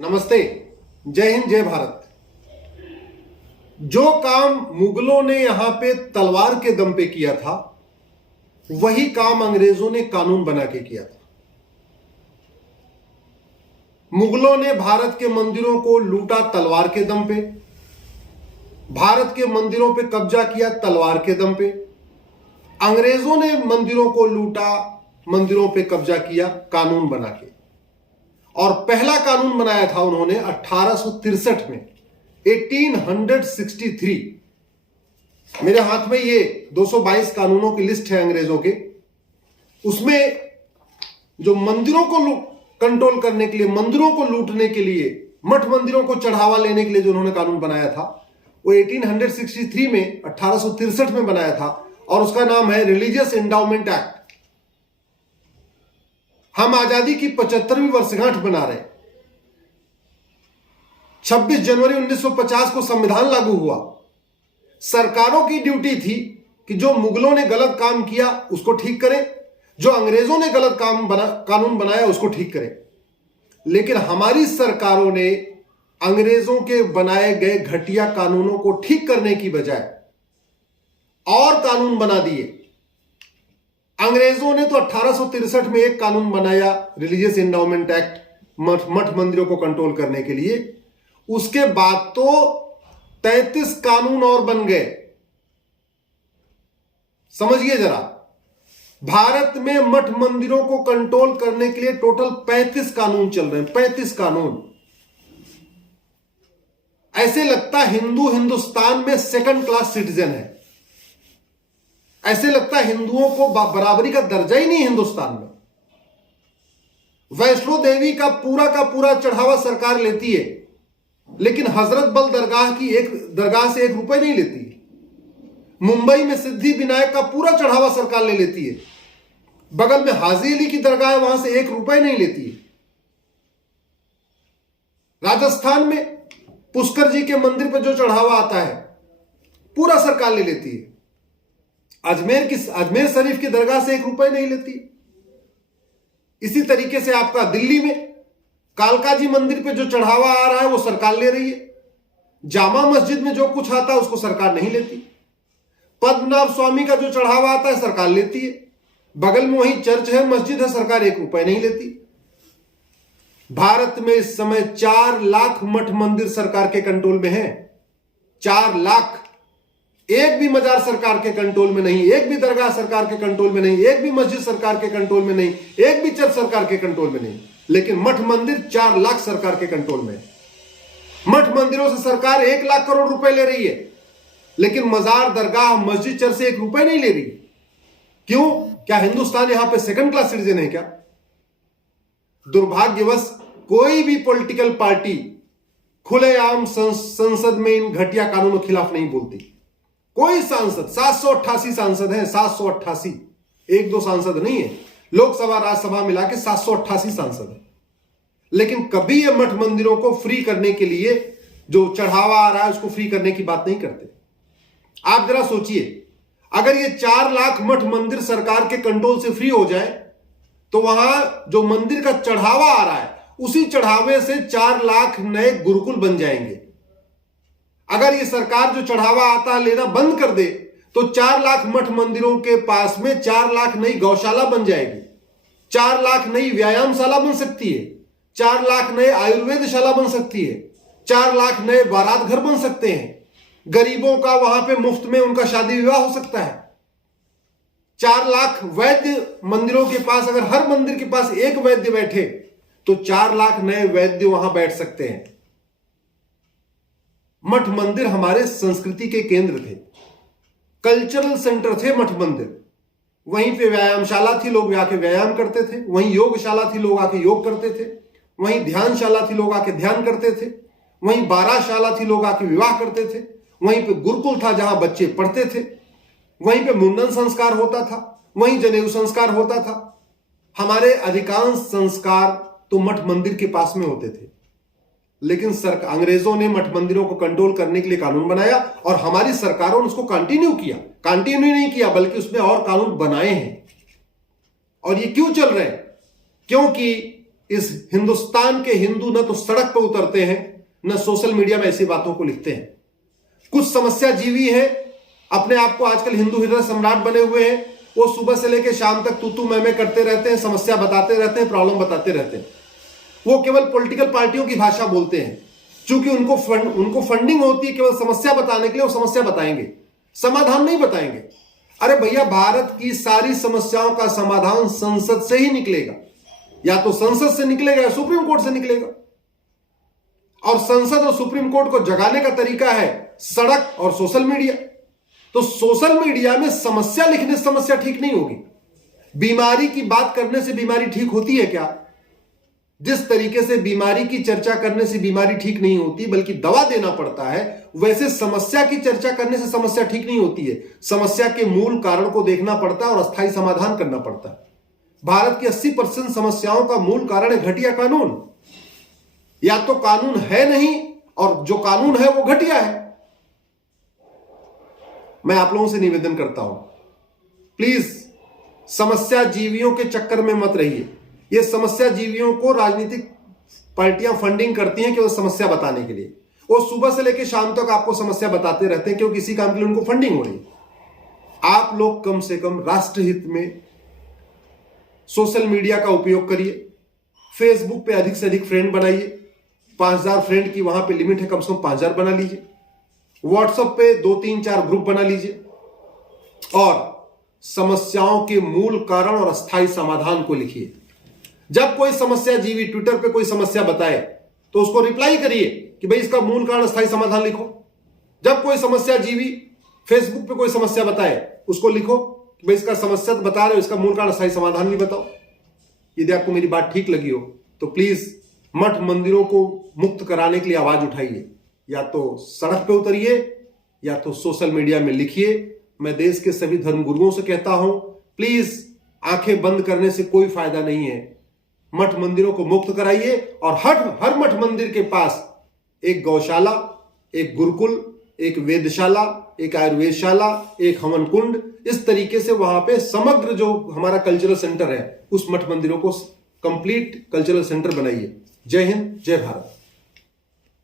नमस्ते, जय हिंद, जय भारत। जो काम मुगलों ने यहां पे तलवार के दम पे किया था, वही काम अंग्रेजों ने कानून बना के किया था। मुगलों ने भारत के मंदिरों को लूटा तलवार के दम पे, भारत के मंदिरों पे कब्जा किया तलवार के दम पे। अंग्रेजों ने मंदिरों को लूटा, मंदिरों पे कब्जा किया कानून बना के। और पहला कानून बनाया था उन्होंने 1863 में, 1863। मेरे हाथ में ये 222 कानूनों की लिस्ट है अंग्रेजों के। उसमें जो मंदिरों को कंट्रोल करने के लिए, मंदिरों को लूटने के लिए, मठ मंदिरों को चढ़ावा लेने के लिए जो उन्होंने कानून बनाया था, वो 1863 में, 1863 में बनाया था। और उसका नाम है रिलीजियस एंडाउमेंट एक्ट। हम आजादी की 75वीं वर्षगांठ बना रहे हैं। 26 जनवरी 1950 को संविधान लागू हुआ। सरकारों की ड्यूटी थी कि जो मुगलों ने गलत काम किया उसको ठीक करें, जो अंग्रेजों ने गलत कानून बनाया उसको ठीक करें। लेकिन हमारी सरकारों ने अंग्रेजों के बनाए गए घटिया कानूनों को ठीक करने की बजाय और कानून बना दिए। अंग्रेजों ने तो 1863 में एक कानून बनाया, रिलीजियस एंडाउमेंट एक्ट, मठ मंदिरों को कंट्रोल करने के लिए। उसके बाद तो 33 कानून और बन गए। समझिए जरा, भारत में मठ मंदिरों को कंट्रोल करने के लिए टोटल 35 कानून चल रहे हैं। 35 कानून। ऐसे लगता हिंदू हिंदुस्तान में सेकंड क्लास सिटीजन है। ऐसे लगता है हिंदुओं को बराबरी का दर्जा ही नहीं हिंदुस्तान में। वैष्णो देवी का पूरा चढ़ावा सरकार लेती है, लेकिन हजरत बल दरगाह से 1 रुपए नहीं लेती है। मुंबई में सिद्धि विनायक का पूरा चढ़ावा सरकार ले लेती है। बगल में हाजी अली की दरगाह है, वहां से 1 रुपए नहीं लेती है। राजस्थान में पुष्कर जी के मंदिर पर जो चढ़ावा आता है, पूरा सरकार ले लेती है। अजमेर शरीफ की दरगाह से 1 रुपए नहीं लेती। इसी तरीके से आपका दिल्ली में कालका जी मंदिर पे जो चढ़ावा आ रहा है वो सरकार ले रही है। जामा मस्जिद में जो कुछ आता है उसको सरकार नहीं लेती। पद्मनाभ स्वामी का जो चढ़ावा आता है सरकार लेती है। बगल में वहीं चर्च है, मस्जिद है, सरकार 1 रुपए नहीं लेती। भारत में इस समय 4 लाख मठ मंदिर सरकार के कंट्रोल में है। 4 लाख। एक भी मजार सरकार के कंट्रोल में नहीं, एक भी दरगाह सरकार के कंट्रोल में नहीं, एक भी मस्जिद सरकार के कंट्रोल में नहीं, एक भी चर्च सरकार के कंट्रोल में नहीं। लेकिन मठ मंदिर 4 लाख सरकार के कंट्रोल में है। मठ मंदिरों से सरकार 1 लाख करोड़ रुपए ले रही है, लेकिन मजार, दरगाह, मस्जिद, चर्च से 1 रुपए नहीं ले रही। क्यों? क्या हिंदुस्तान यहां पे सेकंड क्लास सिटीजन है क्या? दुर्भाग्यवश कोई भी पॉलिटिकल पार्टी खुलेआम संसद में इन घटिया कानूनों के खिलाफ नहीं बोलती। कोई सांसद, 788 सांसद हैं, 788। 1-2 सांसद नहीं है। लोकसभा राज्यसभा मिला के 788 सांसद हैं। लेकिन कभी ये मठ मंदिरों को फ्री करने के लिए, जो चढ़ावा आ रहा है उसको फ्री करने की बात नहीं करते। आप जरा सोचिए, अगर ये 4 लाख मठ मंदिर सरकार के कंट्रोल से फ्री हो जाए तो वहां जो मंदिर का चढ़ावा आ रहा है, उसी चढ़ावे से 4 लाख नए गुरुकुल बन जाएंगे। अगर ये सरकार जो चढ़ावा आता है लेना बंद कर दे तो 4 लाख मठ मंदिरों के पास में 4 लाख नई गौशाला बन जाएगी, 4 लाख नई व्यायामशाला बन सकती है, 4 लाख नए आयुर्वेदशाला बन सकती है, 4 लाख नए बारात घर बन सकते हैं। गरीबों का वहां पे मुफ्त में उनका शादी विवाह हो सकता है। 4 लाख वैद्य मंदिरों के पास, अगर हर मंदिर के पास एक वैद्य बैठे तो 4 लाख नए वैद्य वहां बैठ सकते हैं। मठ मंदिर हमारे संस्कृति के केंद्र थे, कल्चरल सेंटर थे मठ मंदिर। वहीं पे व्यायामशाला थी, लोग आके व्यायाम करते थे। वहीं योगशाला थी, लोग आके योग करते थे। वहीं ध्यानशाला थी, लोग आके ध्यान करते थे। वहीं बाराशाला थी, लोग आके विवाह करते थे। वहीं पे गुरुकुल था जहां बच्चे पढ़ते थे। वहीं पे मुंडन संस्कार होता था, वहीं जनेऊ संस्कार होता था। हमारे अधिकांश संस्कार तो मठ मंदिर के पास में होते थे। लेकिन अंग्रेजों ने मठ मंदिरों को कंट्रोल करने के लिए कानून बनाया और हमारी सरकारों ने उसको कंटिन्यू नहीं किया, बल्कि उसमें और कानून बनाए हैं। और ये क्यों चल रहे हैं? क्योंकि इस हिंदुस्तान के हिंदू न तो सड़क पर उतरते हैं, न सोशल मीडिया में ऐसी बातों को लिखते हैं। कुछ समस्या जीवी है, अपने आप को आजकल हिंदू हृदय सम्राट बने हुए हैं। वो सुबह से लेकर शाम तक तू मैं करते रहते हैं, समस्या बताते रहते हैं, प्रॉब्लम बताते रहते हैं। वो केवल पॉलिटिकल पार्टियों की भाषा बोलते हैं, क्योंकि उनको फंडिंग होती है केवल समस्या बताने के लिए। वो समस्या बताएंगे, समाधान नहीं बताएंगे। अरे भैया, भारत की सारी समस्याओं का समाधान संसद से ही निकलेगा। या तो संसद से निकलेगा या सुप्रीम कोर्ट से निकलेगा। और संसद और सुप्रीम कोर्ट को जगाने का तरीका है सड़क और सोशल मीडिया। तो सोशल मीडिया में समस्या लिखने से समस्या ठीक नहीं होगी। बीमारी की बात करने से बीमारी ठीक होती है क्या? जिस तरीके से बीमारी की चर्चा करने से बीमारी ठीक नहीं होती, बल्कि दवा देना पड़ता है, वैसे समस्या की चर्चा करने से समस्या ठीक नहीं होती है। समस्या के मूल कारण को देखना पड़ता है और अस्थायी समाधान करना पड़ता है। भारत की 80% समस्याओं का मूल कारण है घटिया कानून। या तो कानून है नहीं, और जो कानून है वो घटिया है। मैं आप लोगों से निवेदन करता हूं, प्लीज समस्या जीवियों के चक्कर में मत रहिए। ये समस्या जीवियों को राजनीतिक पार्टियां फंडिंग करती हैं केवल समस्या बताने के लिए। वो सुबह से लेकर शाम तक आपको समस्या बताते रहते हैं, क्योंकि किसी काम के लिए उनको फंडिंग हो रही है। आप लोग कम से कम राष्ट्रहित में सोशल मीडिया का उपयोग करिए। फेसबुक पे अधिक से अधिक फ्रेंड बनाइए। 5000 फ्रेंड की वहां पे लिमिट है, कम से कम 5000 बना लीजिए। व्हाट्सएप पे 2 3 4 ग्रुप बना लीजिए और समस्याओं के मूल कारण और अस्थायी समाधान को लिखिए। जब कोई समस्या जीवी ट्विटर पे कोई समस्या बताए तो उसको रिप्लाई करिए कि भाई इसका मूल कारण अस्थायी समाधान लिखो। जब कोई समस्या जीवी फेसबुक पे कोई समस्या बताए उसको लिखो कि भाई इसका समस्या तो बता रहे हो, इसका मूल कारण अस्थायी समाधान भी बताओ। यदि आपको मेरी बात ठीक लगी हो तो प्लीज मठ मंदिरों को मुक्त कराने के लिए आवाज उठाइए। या तो सड़क पे उतरिए या तो सोशल मीडिया में लिखिए। मैं देश के सभी धर्मगुरुओं से कहता हूं, प्लीज आंखें बंद करने से कोई फायदा नहीं है। मठ मंदिरों को मुक्त कराइए और हर मठ मंदिर के पास एक गौशाला, एक गुरुकुल, एक वेदशाला, एक आयुर्वेदशाला, एक हवन कुंड, इस तरीके से वहां पे समग्र जो हमारा कल्चरल सेंटर है उस मठ मंदिरों को कंप्लीट कल्चरल सेंटर बनाइए। जय हिंद, जय भारत।